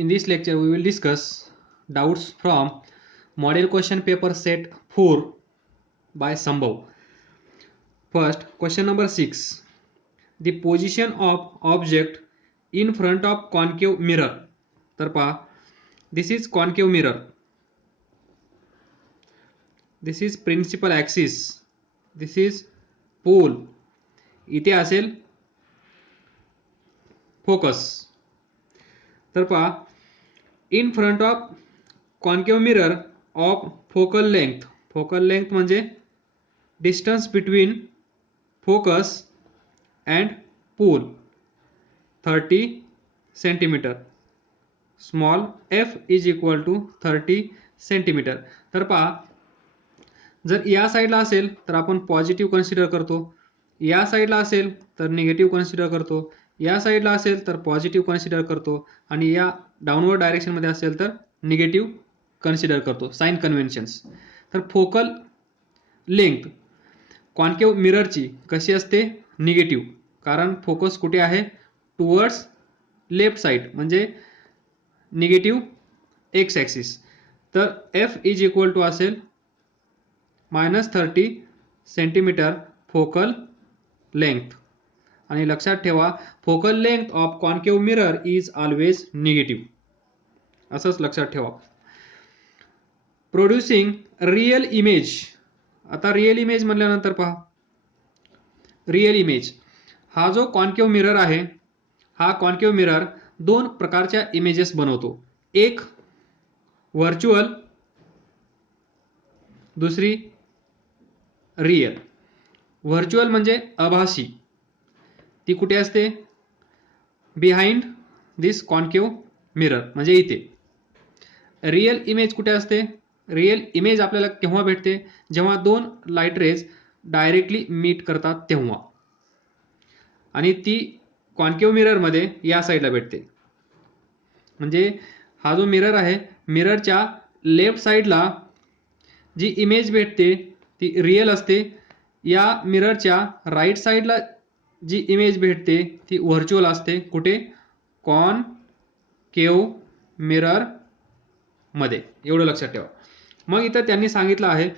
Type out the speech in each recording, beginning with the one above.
In this lecture, we will discuss doubts from Model Question Paper Set 4 by Sambhav. First, question number 6. The position of object in front of concave mirror. तर पहा, this is concave mirror. This is principal axis. This is pole. इथे असेल focus. तर पहा, in front of concave mirror of focal length. Focal length म्हणजे distance between focus and pole 30 centimeter. Small f is equal to 30 centimeter. तर पहा, जर या साईडला असेल तर आपण पॉझिटिव्ह कन्सिडर करतो, या साईडला असेल तर निगेटिव्ह कन्सिडर करतो, या साईडला असेल तर पॉझिटिव्ह कन्सिडर करतो आणि या डाऊनवर्ड डायरेक्शनमध्ये असेल तर निगेटिव्ह कन्सिडर करतो. Sign conventions. तर फोकल लेंथ कॉन्केव्ह मिररची कशी असते? निगेटिव्ह. कारण फोकस कुठे आहे? टुवर्ड्स लेफ्ट साईड म्हणजे निगेटिव्ह एक्स ॲक्सिस. तर एफ इज इक्वल टू असेल -30 सेंटीमीटर फोकल लेंथ. आणि लक्षात ठेवा, focal length of concave mirror is always negative. असंच लक्षात ठेवा. Producing real image. आता रिअल इमेज म्हटल्यानंतर पहा, रिअल इमेज हा जो कॉन्केव्ह मिरर आहे, हा कॉन्केव्ह मिरर दोन प्रकारच्या इमेजेस बनवतो. एक व्हर्च्युअल, दुसरी रिअल. व्हर्च्युअल म्हणजे आभासी. ती कुठे असते? बिहाइंड दिस कॉन्केव्ह मिरर म्हणजे इथे. रिअल इमेज कुठे असते? रिअल इमेज आपल्याला केव्हा भेटते? जेव्हा दोन लाईट रेज डायरेक्टली मीट करतात तेव्हा. आणि ती कॉन्केव्ह मिररमध्ये या साईडला भेटते. म्हणजे हा जो मिरर आहे, मिररच्या लेफ्ट साईडला जी इमेज भेटते ती रिअल असते. या मिररच्या राईट साईडला जी इमेज भेटते ती व्हर्च्युअल असते. कुठे? कॉन्केव्ह मिरर मध्ये. एवढं लक्षात ठेवा. मग इथं त्यांनी सांगितलं आहे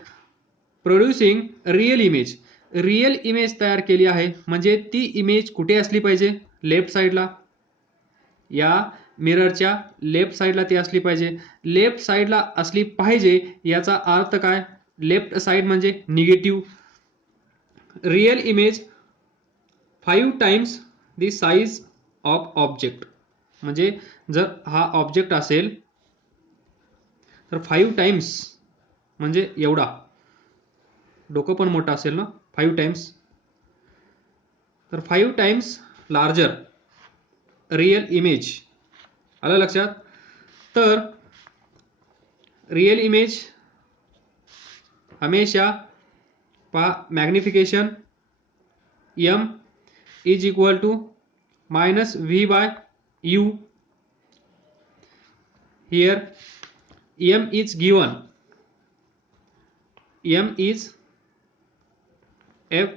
producing real image. Real image तयार केली आहे म्हणजे ती इमेज कुठे असली पाहिजे? लेफ्ट साईडला. या मिररच्या लेफ्ट साईडला ती असली पाहिजे. लेफ्ट साईडला असली पाहिजे याचा अर्थ काय? लेफ्ट साईड म्हणजे negative. Real image 5 times the size of object. म्हणजे जर हा ऑब्जेक्ट असेल तर 5 टाइम्स म्हणजे एवढा. डोकं पण मोठं असेल ना, 5 टाइम्स. तर 5 टाइम्स लार्जर रिअल इमेज. आलं लक्षात? तर रिअल इमेज हमेशा पहा, magnification m is equal to -v/u. Here m is given. m is f,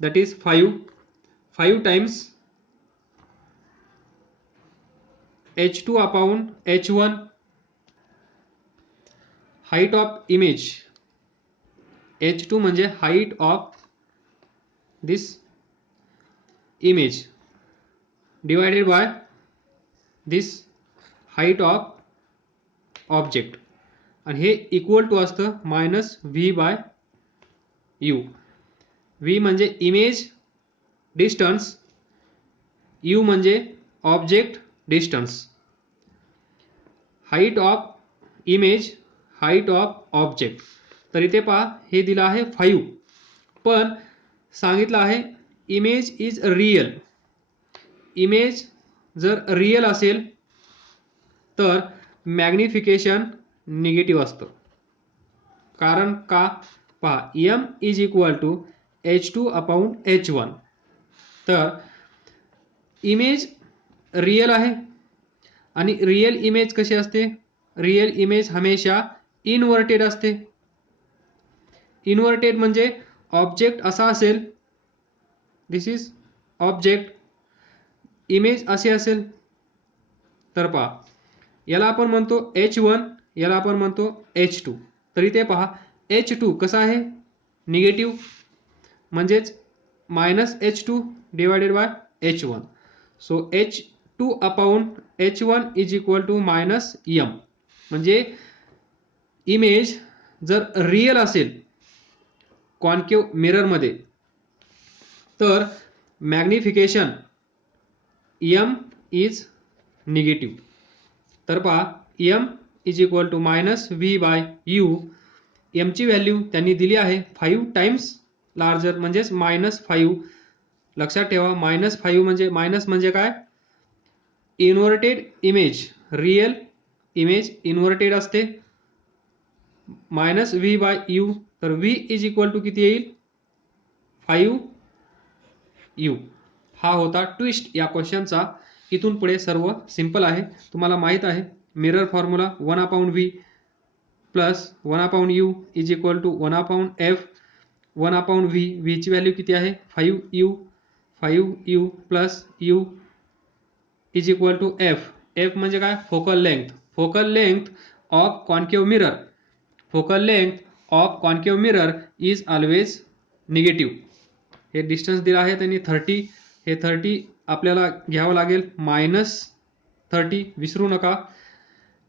that is 5 times h2 upon h1. height of image. h2 म्हणजे height of this image divided by this height of object. आणि हे equal to असतं -v/u. v म्हणजे image distance, u म्हणजे object distance. Height of image, height of object. तर इथे पहा, हे दिलं आहे 5, पण सांगितलं आहे इमेज इज रिअल. इमेज जर रिअल असेल तर मॅग्निफिकेशन निगेटिव्ह असतं. कारण का? पहा, m is equal to h2 upon h1. तर इमेज रिअल आहे आणि रिअल इमेज कशी असते? रिअल इमेज हमेशा इनव्हर्टेड असते. इनव्हर्टेड म्हणजे ऑब्जेक्ट असा असेल, दिस इज ऑब्जेक्ट, इमेज असे असेल. तर पहा याला आपण म्हणतो H1, याला आपण म्हणतो H2. तर इथे पहा H2 कसा आहे निगेटिव्ह, म्हणजेच -H2 divided by H1. So H2 upon H1 is equal to -m. म्हणजे इमेज जर रिअल असेल कॉन्केव्ह मिररमध्ये तर मॅग्निफिकेशन m इज निगेटिव्ह. तर पहा m is equal to -v/u. m ची व्हॅल्यू त्यांनी दिली आहे 5 टाइम्स लार्जर, म्हणजेच -5. लक्षात ठेवा -5 म्हणजे काय, inverted image. Real image inverted असते. -v/u, तर v इज इक्वल टू किती येईल 5u. हा होता ट्विस्ट या क्वेश्चनचा. इथून पुढे सर्व सिंपल आहे. तुम्हाला माहित आहे mirror formula 1/v plus 1/u is equal to 1/f 1/v. v ची व्हॅल्यू किती आहे 5u plus u is equal to f. f म्हणजे काय, focal length. Focal length of concave mirror, focal length of concave mirror is always negative. हे distance दिलं आहे त्यांनी 30. हे 30 आपल्याला घ्यावं लागेल -30. विसरू नका,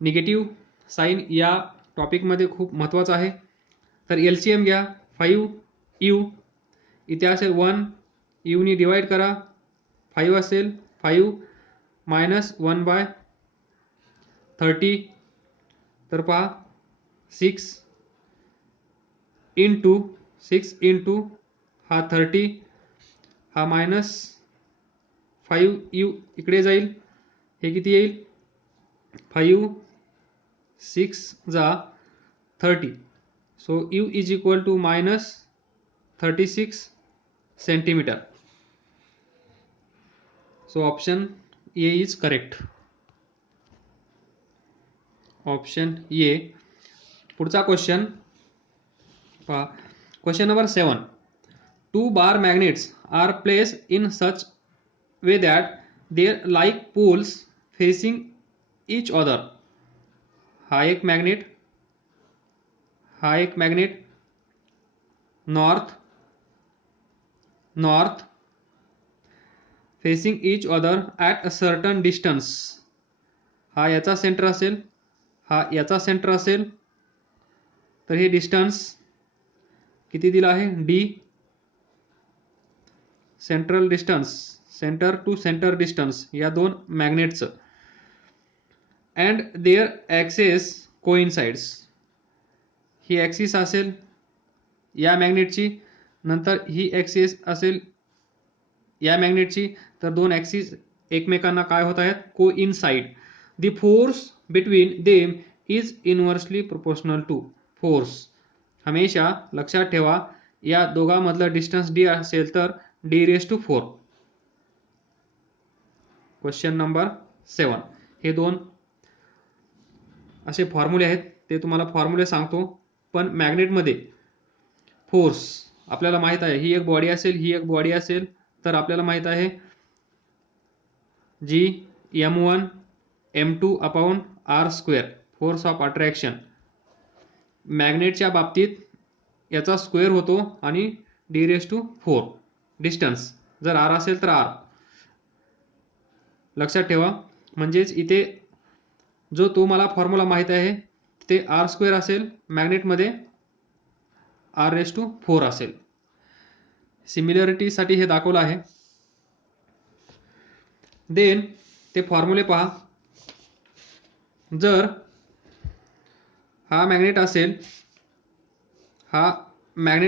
निगेटिव्ह साईन या टॉपिकमध्ये खूप महत्त्वाचं आहे. तर LCM घ्या 5u, इथे असेल 1, u नी डिवाइड करा, 5 असेल 5 -1/30. तर पहा 6 इंटू हा 30, हा -5u इकडे जाईल, हे किती येईल 5 6 जा 30. So u is equal to -36 centimetre. So option A is correct. Option A. पुढचा क्वेश्चन पहा, question number 7. 2 bar magnets are placed in such way that they are like poles facing each other. हा एक magnet north facing each other at a certain distance. हा याचा centre असेल, हा याचा centre असेल. तर हे डिस्टन्स किती दिला आहे d, central distance, centre to centre distance या दोन मॅग्नेटचं. And their axes coincides. ही ॲक्सिस असेल या मॅग्नेटची, नंतर ही ॲक्सिस असेल या मॅग्नेटची. तर दोन ॲक्सिस एकमेकांना काय होत आहेत, coincide. The force between them is inversely proportional to force. हमेशा लक्षात ठेवा या दोघांमधलं डिस्टन्स d असेल तर d⁴. Question number 7. हे दोन असे फॉर्म्युले आहेत, ते तुम्हाला फॉर्म्युले सांगतो. पण मॅग्नेटमध्ये फोर्स आपल्याला माहित आहे, ही एक बॉडी असेल, ही एक बॉडी असेल, तर आपल्याला माहित आहे G m1 m2 upon r², force of attraction. मॅग्नेटच्या बाबतीत याचा स्क्वेअर होतो आणि d⁴. डिस्टन्स जर r असेल तर r. लक्षात ठेवा. म्हणजेच इथे जो तो मला फॉर्म्युला माहित आहे ते r² असेल, मॅग्नेटमध्ये r⁴ असेल. सिमिलरिटीसाठी हे दाखवलं आहे. देन ते फॉर्म्युले पहा. जर हा मॅग्नेट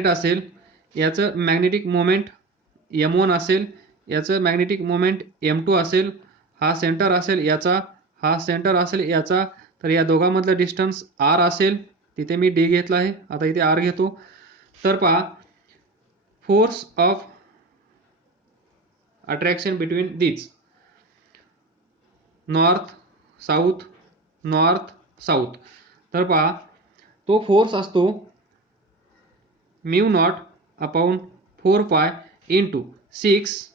असेल, याचं मॅग्नेटिक मोमेंट m1 असेल, याचं मॅग्नेटिक मोमेंट m2 असेल, हा सेंटर असेल याचा, हा सेंटर असेल याचा. तर या दोघांमधलं डिस्टन्स r असेल, तिथे मी d घेतला आहे, आता इथे r घेतो. तर पहा force of attraction between these north south. तर पहा तो फोर्स असतो μ0 upon 4π into 6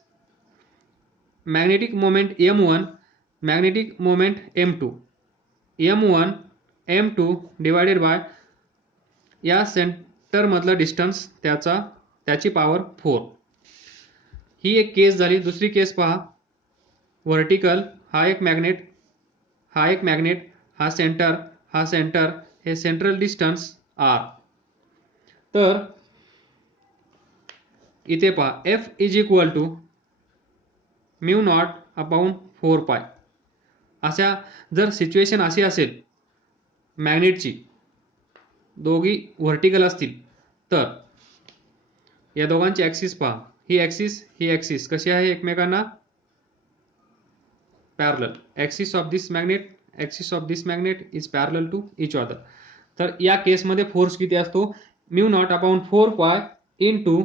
magnetic moment m1 magnetic moment M2, M1 M2 divided by या सेंटरमधलं डिस्टन्स त्याची पॉवर 4. ही एक केस झाली. दुसरी केस पहा. व्हर्टिकल हा एक मॅग्नेट, हा सेंटर, हे सेंट्रल डिस्टन्स R. तर इथे पहा F is equal to mu not upon 4 pi. अशा जर सिच्युएशन अशी असेल मॅग्नेटची, दोघी व्हर्टिकल असतील, तर या दोघांची ॲक्सिस पहा. ही ॲक्सिस कशी आहे एकमेकांना parallel. Axis of this magnet is parallel to each other. तर या केसमध्ये फोर्स किती असतो? म्यू नॉट अपॉन 4 पाय इनटू,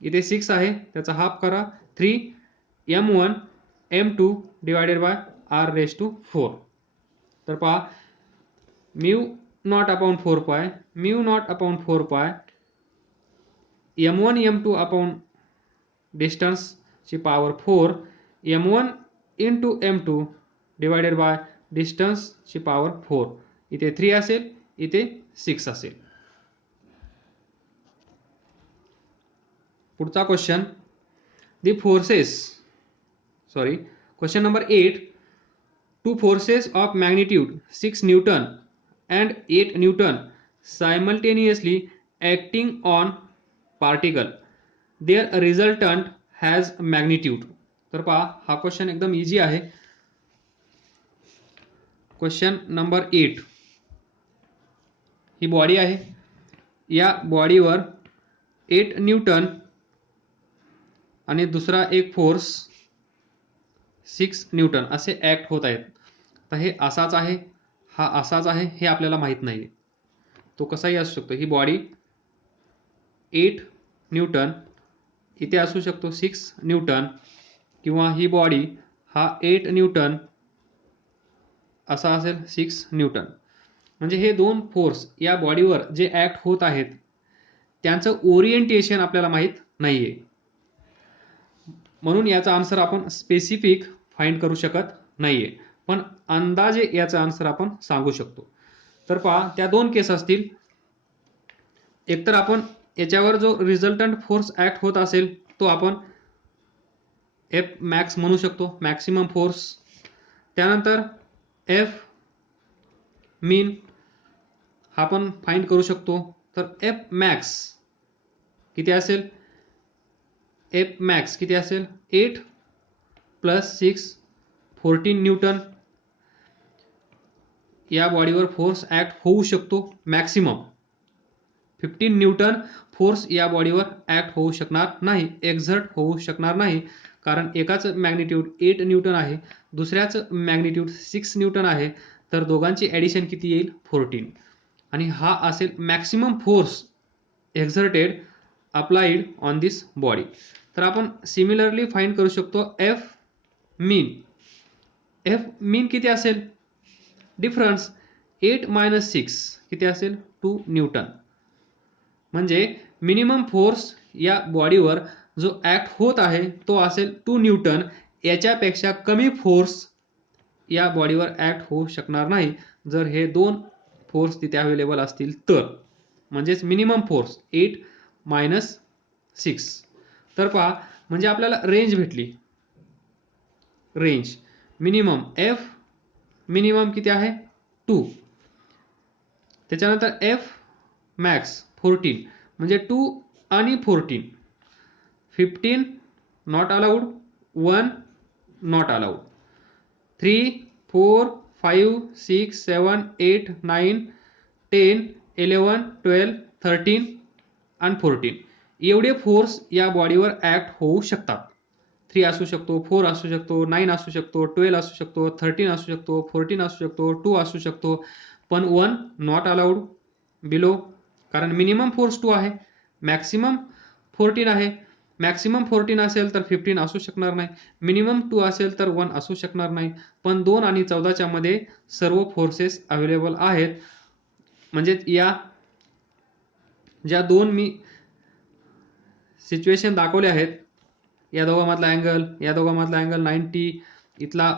इथे 6 आहे त्याचा हाफ करा, 3 M1 M2 divided by R raise to 4. तर पहा mu not upon 4 pi M1 M2 upon डिस्टन्सची power 4, M1 into M2 divided by डिस्टन्सची पॉवर 4. इथे 3 असेल, इथे 6 असेल. पुढचा question. Question number 8. Two forces of magnitude 6 newton and 8 newton simultaneously acting on particle, their resultant has magnitude. तर पहा हा क्वेश्चन एकदम इझी आहे. Question number 8. ही बॉडी आहे, या बॉडीवर 8 न्यूटन आणि दुसरा एक फोर्स 6 न्यूटन असे ॲक्ट होत आहेत. तर हे असाच आहे, हा असाच आहे, हे आपल्याला माहीत नाही. तो कसाही असू शकतो. ही बॉडी 8 न्यूटन, इथे असू शकतो 6 न्यूटन, किंवा ही बॉडी हा 8 न्यूटन असा असेल 6 न्यूटन. म्हणजे हे दोन फोर्स या बॉडीवर जे ॲक्ट होत आहेत त्यांचं ओरिएंटेशन आपल्याला माहीत नाहीये. म्हणून याचा आन्सर आपण स्पेसिफिक फाइंड करू शकत नाहीये, पण अंदाजे याचा आन्सर आपण सांगू शकतो. तर पहा त्या दोन केस असतील. एकतर आपण याच्यावर जो रिझल्टंट फोर्स ॲक्ट होत असेल तो आपण F मॅक्स म्हणू शकतो, मॅक्सिमम फोर्स. त्यानंतर F मीन हा पण फाइंड करू शकतो. तर F मॅक्स किती असेल? F मॅक्स किती असेल? 8 प्लस 6 14 न्यूटन या बॉडीवर फोर्स ॲक्ट होऊ शकतो मॅक्सिमम. 15 न्यूटन फोर्स या बॉडीवर ॲक्ट होऊ शकणार नाही, एक्झर्ट होऊ शकणार नाही, कारण एकाच मॅग्निट्यूड 8 न्यूटन आहे, दुसऱ्याच मॅग्निट्यूड 6 न्यूटन आहे. तर दोघांची ॲडिशन किती येईल? 14. आणि हा असेल maximum force exerted applied on this body. तर आपण सिमिलरली फाइंड करू शकतो F मीन किती असेल? डिफरन्स 8 मायनस 6 किती असेल? 2 न्यूटन. म्हणजे मिनिमम फोर्स या बॉडीवर जो ॲक्ट होत आहे तो असेल 2 न्यूटन. याच्यापेक्षा कमी फोर्स या बॉडीवर ॲक्ट होऊ शकणार नाही जर हे दोन फोर्स तिथे अवेलेबल असतील तर. म्हणजेच मिनिमम फोर्स 8 मायनस 6. तर पहा म्हणजे आपल्याला रेंज भेटली. रेंज मिनिमम F मिनिमम किती आहे? 2. त्याच्यानंतर F मॅक्स 14. म्हणजे 2 आणि 14. 15 नॉट अलाउड, 1 नॉट अलाउड. 3 4 5 6 7 8 9 10 11 12 13 आणि 14 एवढे फोर्स या बॉडीवर ॲक्ट होऊ शकतात. 3 असू शकतो, 4 असू शकतो, 9 असू शकतो, 12 असू शकतो, 13 असू शकतो, 14 असू शकतो, 2 असू शकतो, पण 1 नॉट अलाउड बिलो, कारण मिनिमम फोर्स 2 आहे, मॅक्सिमम 14 आहे. मॅक्सिमम 14 असेल तर 15 असू शकणार नाही, मिनिमम 2 असेल तर 1 असू शकणार नाही. पण 2 आणि 14च्या मध्ये सर्व फोर्सेस अवेलेबल आहेत. म्हणजे या ज्या दोन मी सिच्युएशन दाखवले आहेत, या दोघांमधला अँगल 90, इथला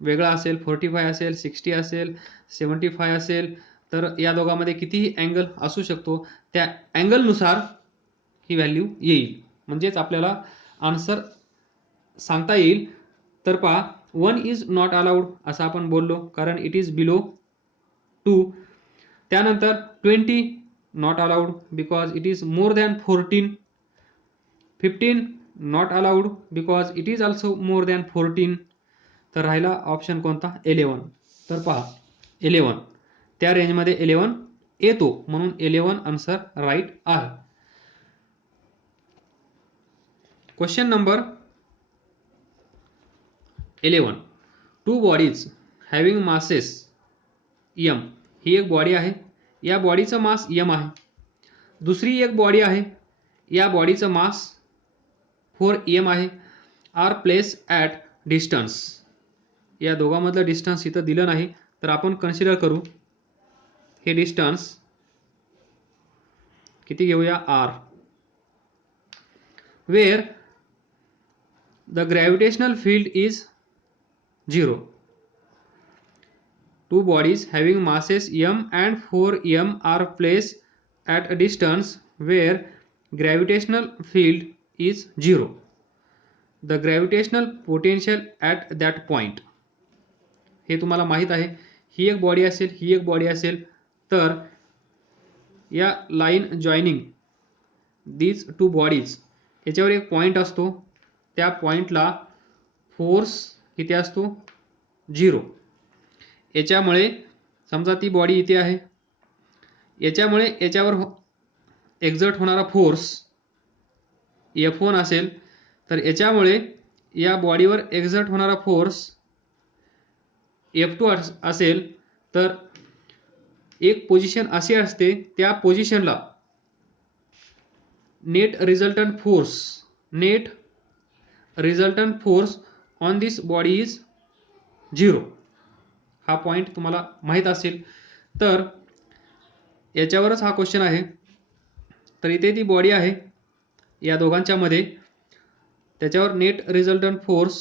वेगळा असेल, 45 असेल, 60 असेल, 75 असेल, तर या दोघांमध्ये कितीही अँगल असू शकतो, त्या अँगलनुसार ही व्हॅल्यू येईल. म्हणजेच आपल्याला आन्सर सांगता येईल. तर पहा 1 इज नॉट अलाउड असं आपण बोललो, कारण इट इज बिलो 2. त्यानंतर 20 not allowed because it is more than 14. 15 not allowed because it is also more than 14. तर राहिला ऑप्शन कोणता? 11. तर पहा 11 त्या रेंजमध्ये 11 येतो, म्हणून 11 आन्सर राईट आहे. Question number 11. Two bodies having masses m. ही एक बॉडी आहे, या बॉडीचं मास m आहे. दुसरी एक बॉडी आहे, या बॉडीचं मास 4m आहे. Are place at distance. या दोघांमधलं डिस्टन्स इथं दिलं नाही, तर आपण कन्सिडर करू हे डिस्टन्स किती घेऊया? r. Where the gravitational field is 0. Two bodies having masses m and 4m are placed at a distance where gravitational field is 0. The gravitational potential at that point. हे तुम्हाला माहित आहे, ही एक बॉडी असेल, ही एक बॉडी असेल, तर या line joining these two bodies याच्यावर एक पॉईंट असतो, त्या पॉईंटला फोर्स किती असतो? 0. याच्यामुळे समजा ती बॉडी इथे आहे, याच्यामुळे याच्यावर एक्झर्ट होणारा फोर्स F1 असेल, तर याच्यामुळे या बॉडीवर एक्झर्ट होणारा फोर्स F2 असेल. तर एक पोझिशन अशी असते, त्या पोझिशनला net resultant force on this body is 0. हा पॉईंट तुम्हाला माहीत असेल, तर याच्यावरच हा क्वेश्चन आहे. तर इथे ती बॉडी आहे या दोघांच्या मध्ये, त्याच्यावर नेट रिझल्टंट फोर्स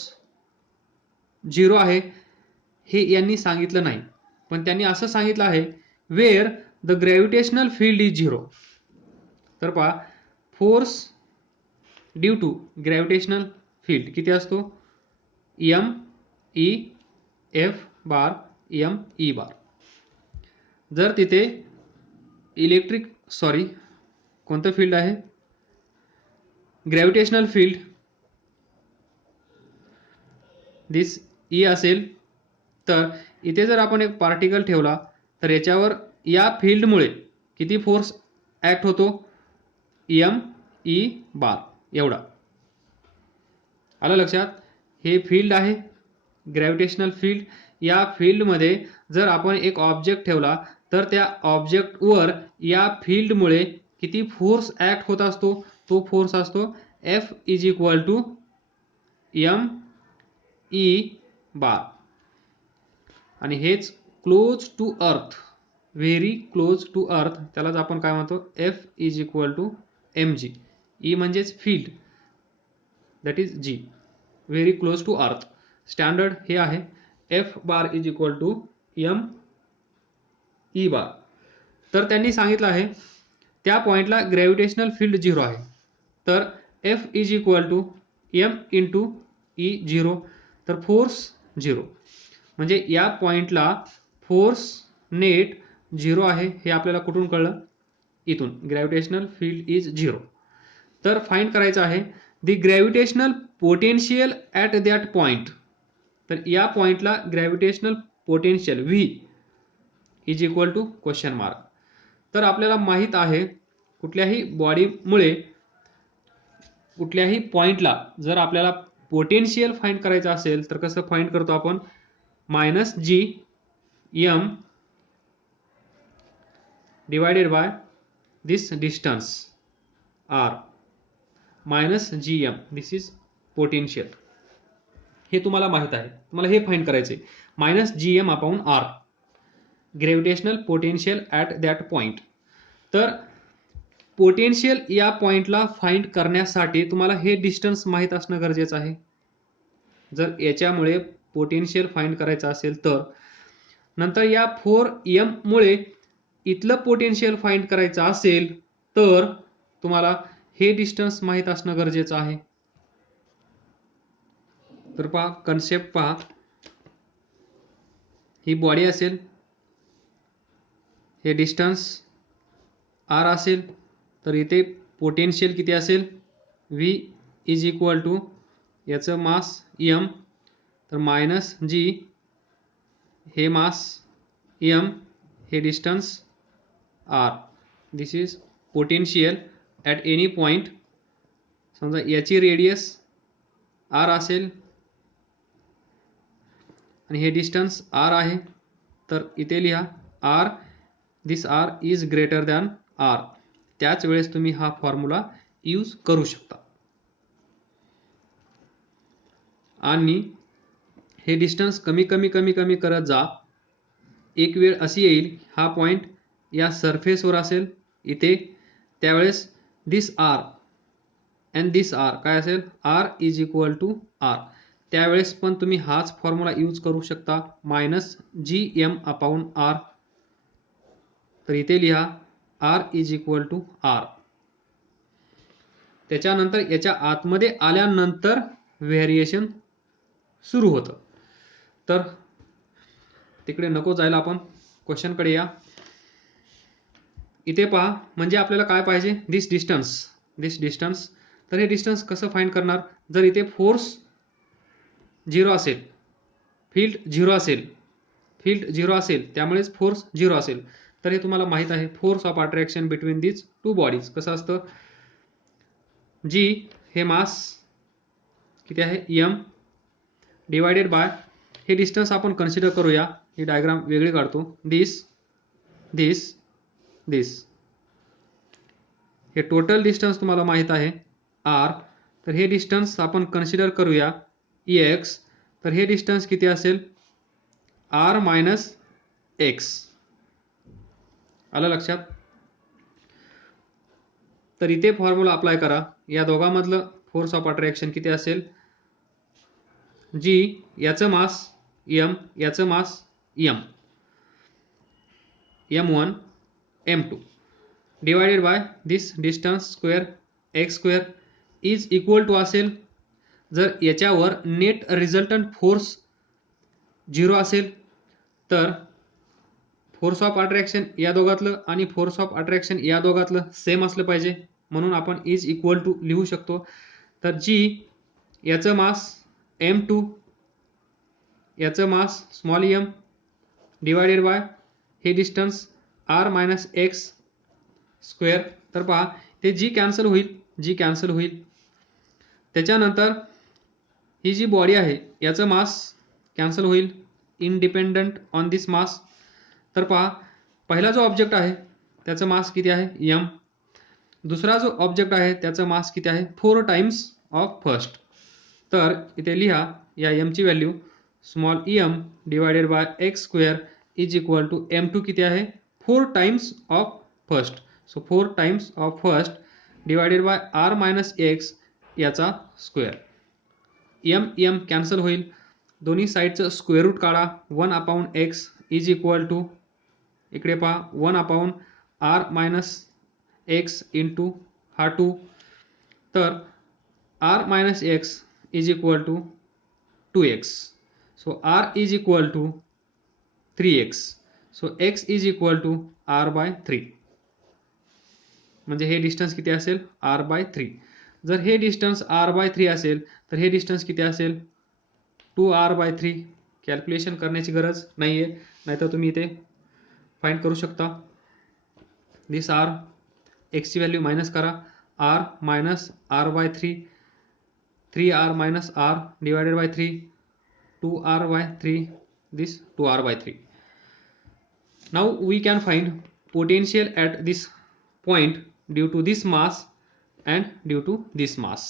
0 आहे. हे यांनी सांगितलं नाही, पण त्यांनी असं सांगितलं आहे where the gravitational field is 0. तर पहा force due to gravitational field किती असतो? m e f बार m e बार. जर तिथे कोणतं फील्ड आहे? ग्रॅव्हिटेशनल फील्ड दिस E असेल, तर इथे जर आपण एक पार्टिकल ठेवला, तर याच्यावर या फील्डमुळे किती फोर्स ॲक्ट होतो? m e बार एवढा. आलं लक्षात? हे फील्ड आहे ग्रॅव्हिटेशनल फील्ड. या फील्डमध्ये जर आपण एक ऑब्जेक्ट ठेवला, तर त्या ऑब्जेक्टवर या फील्डमुळे किती फोर्स ॲक्ट होत असतो? तो फोर्स असतो F is equal to m e bar. आणि हेच close to Earth, very close to Earth, त्यालाच आपण काय म्हणतो? F is equal to mg. E म्हणजेच field, that is g, very close to Earth. Standard हे आहे F bar is equal to m e bar. तर त्यांनी सांगितलं आहे त्या पॉईंटला ग्रॅव्हिटेशनल फील्ड 0 आहे, तर F is equal to m into e 0, तर फोर्स 0. म्हणजे या पॉईंटला फोर्स नेट 0 आहे. हे आपल्याला कुठून कळलं? इथून. Gravitational field is 0. तर फाइंड करायचं आहे the gravitational potential at that point. तर या पॉईंटला gravitational potential V is equal to question mark. तर आपल्याला माहित आहे कुठल्याही बॉडीमुळे कुठल्याही पॉईंटला जर आपल्याला पोटेन्शियल फाइंड करायचं असेल, तर कसं फाइंड करतो आपण? -g m divided by this distance r -g m. This is potential. हे तुम्हाला माहित आहे, तुम्हाला हे फाइंड करायचे -g m upon r, gravitational potential at that point. तर पोटेन्शियल या पॉईंटला फाइंड करण्यासाठी तुम्हाला हे डिस्टन्स माहीत असणं गरजेचं आहे. जर याच्यामुळे पोटेन्शियल फाइंड करायचं असेल तर, नंतर या 4m मुळे इथलं पोटेन्शियल फाइंड करायचं असेल तर तुम्हाला हे डिस्टन्स माहित असणं गरजेचं आहे. तर पहा, कन्सेप्ट पहा, ही बॉडी असेल, हे डिस्टन्स r असेल, तर इथे पोटेन्शियल किती असेल, v इज इक्वल टू याचं मास m, तर मायनस g, हे मास m, हे distance r. This is potential at any point. समजा याची रेडियस r असेल आणि हे डिस्टन्स r आहे, तर इथे लिहा r, this r is greater than r. त्याच वेळेस तुम्ही हा फॉर्म्युला यूज करू शकता. आणि हे डिस्टन्स कमी कमी कमी कमी करत जा. एक वेळ अशी येईल, हा पॉइंट या सरफेसवर असेल इथे, त्यावेळेस this r and this r काय असेल, r is equal to r. त्यावेळेस पण तुम्ही हाच फॉर्म्युला यूज करू शकता, मायनस gm अपॉन r. तर इथे लिहा r is equal to r. त्याच्यानंतर याच्या आतमध्ये आल्यानंतर व्हेरिएशन सुरू होतं. तर तिकडे नको जायला, आपण क्वेश्चनकडे या. इथे पहा, म्हणजे आपल्याला काय पाहिजे, दिस डिस्टन्स. तर हे डिस्टन्स कसं फाइंड करणार, जर इथे फोर्स 0 असेल, फील्ड 0 असेल, त्यामुळेच फोर्स 0 असेल. तर हे तुम्हाला माहित आहे, force of attraction between these two bodies कसं असतं, g हे मास किती आहे m डिवायडेड बाय, हे डिस्टन्स आपण कन्सिडर करूया, ही डायग्राम वेगळी काढतो, दिस हे टोटल डिस्टन्स तुम्हाला माहित आहे r. तर हे डिस्टन्स आपण कन्सिडर करूया x. तर हे डिस्टन्स किती असेल, r मायनस x. आलं लक्षात. तर इथे फॉर्म्युला अप्लाय करा. या दोघांमधलं फोर्स ऑफ अट्रॅक्शन किती असेल, g याचं मास m, याचं mass m, m1 m2 divided by this distance square x square is equal to असेल, जर याच्यावर नेट रिझल्टंट फोर्स 0 असेल तर फोर्स ऑफ अट्रॅक्शन या दोघातलं आणि फोर्स ऑफ अट्रॅक्शन या दोघातलं सेम असलं पाहिजे, म्हणून आपण इज इक्वल टू लिहू शकतो. तर g याचं मास m2, याचं mass small m divided by हे distance r minus x square. तर पहा, ते g कॅन्सल होईल. त्याच्यानंतर ही जी बॉडी आहे याचं मास कॅन्सल होईल, इंडिपेंडंट ऑन दिस मास. तर पहा, पहिला जो ऑब्जेक्ट आहे त्याचं मास किती आहे m, दुसरा जो ऑब्जेक्ट आहे त्याचं मास किती आहे 4 टाइम्स ऑफ फर्स्ट. तर इथे लिहा या m ची value small m divided by x square is equal to m2 किती आहे 4 times of first. So 4 times of first divided by r minus x याचा स्क्वेअर. m कॅन्सल होईल, दोन्ही साईडचं स्क्वेअर रूट काढा. 1 upon x is equal to, इकडे पहा 1 upon r minus x into हा 2. तर r minus x is equal to 2x. So r is equal to 3x. So x is equal to r by 3. म्हणजे हे distance किती असेल r by 3. जर हे डिस्टन्स r बाय 3 असेल तर हे डिस्टन्स किती असेल 2r बाय 3. कॅल्क्युलेशन करण्याची गरज नाही आहे, नाहीतर तुम्ही इथे फाइंड करू शकता. दिस r, x ची व्हॅल्यू मायनस करा, r minus r by 3, 3r minus r divided by 3, 2r by 3, this 2r by 3. Now we can find potential at this point due to this mass and due to this mass.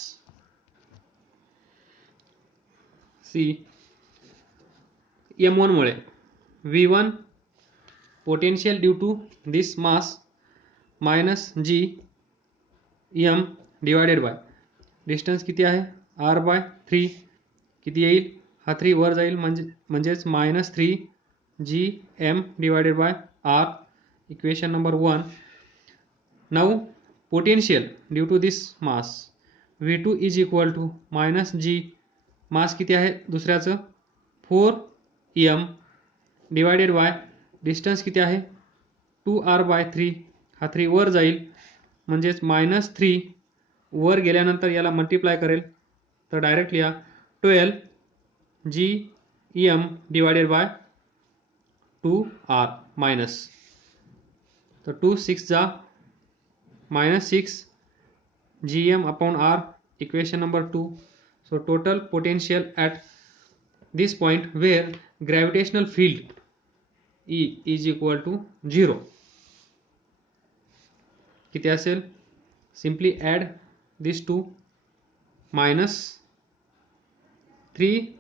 See, m1 मुळे v1 potential due to this mass minus g m divided by distance किती आहे r by 3 किती येईल, हा 3 वर जाईल म्हणजेच -3 gm/r, equation number 1. Now potential due to this mass V2 is equal to -g, mass किती आहे दुसऱ्याचं 4m डिवायडेड बाय डिस्टन्स किती आहे 2r/3, हा 3 वर जाईल म्हणजेच -3 वर गेल्यानंतर याला मल्टिप्लाय करेल तर डायरेक्ट लिहा 12 gm divided by 2r minus, तर 2 6 जा -6 gm/r, equation number 2. So total potential at this point where gravitational field E is equal to 0 किती असेल, simply add these two, -3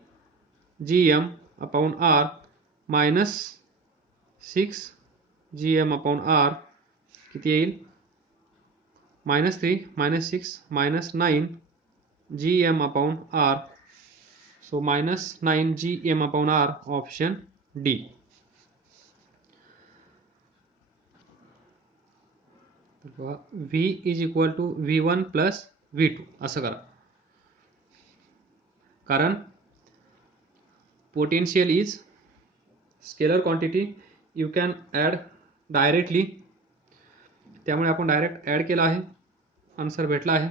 gm/r minus 6 gm/r किती येईल, -3 -6 -9 gm/r, so -9 gm/r, option D. V is equal to V1 plus V2 असं करा, कारण potential is scalar quantity, you can add directly, त्यामुळे आपण direct add केला आहे, आन्सर भेटला आहे.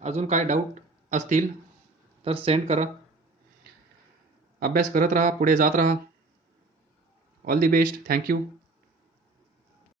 अजून काय डाऊट असतील तर सेंड करा. अभ्यास करत राहा, पुढे जात राहा. All the best. थँक्यू.